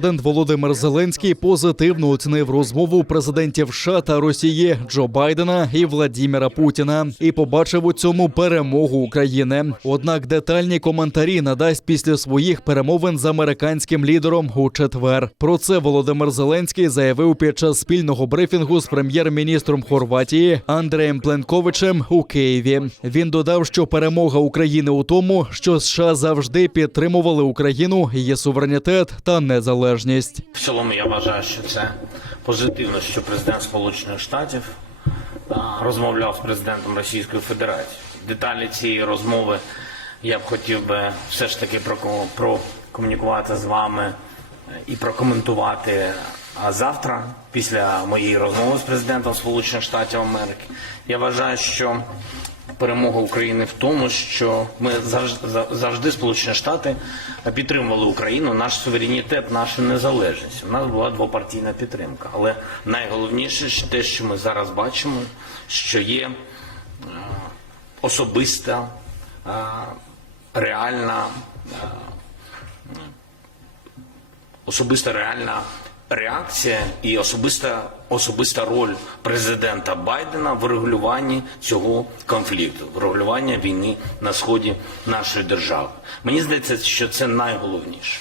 Президент Володимир Зеленський позитивно оцінив розмову президентів США та Росії Джо Байдена і Владіміра Путіна і побачив у цьому перемогу України. Однак детальні коментарі надасть після своїх перемовин з американським лідером у четвер. Про це Володимир Зеленський заявив під час спільного брифінгу з прем'єр-міністром Хорватії Андреєм Пленковичем у Києві. Він додав, що перемога України у тому, що США завжди підтримували Україну, її суверенітет та незалежність. В цілому я вважаю, що це позитивно, що президент Сполучених Штатів розмовляв з президентом Російської Федерації. Деталі цієї розмови я б хотів би все ж таки прокомунікувати з вами і прокоментувати завтра, після моєї розмови з президентом Сполучених Штатів Америки. Я вважаю, що перемога України в тому, що ми завжди, Сполучені Штати, підтримували Україну, наш суверенітет, нашу незалежність. У нас була двопартійна підтримка. Але найголовніше те, що ми зараз бачимо, що є особиста, реальна реакція і особиста роль президента Байдена в регулюванні цього конфлікту, в регулюванні війни на сході нашої держави. Мені здається, що це найголовніше.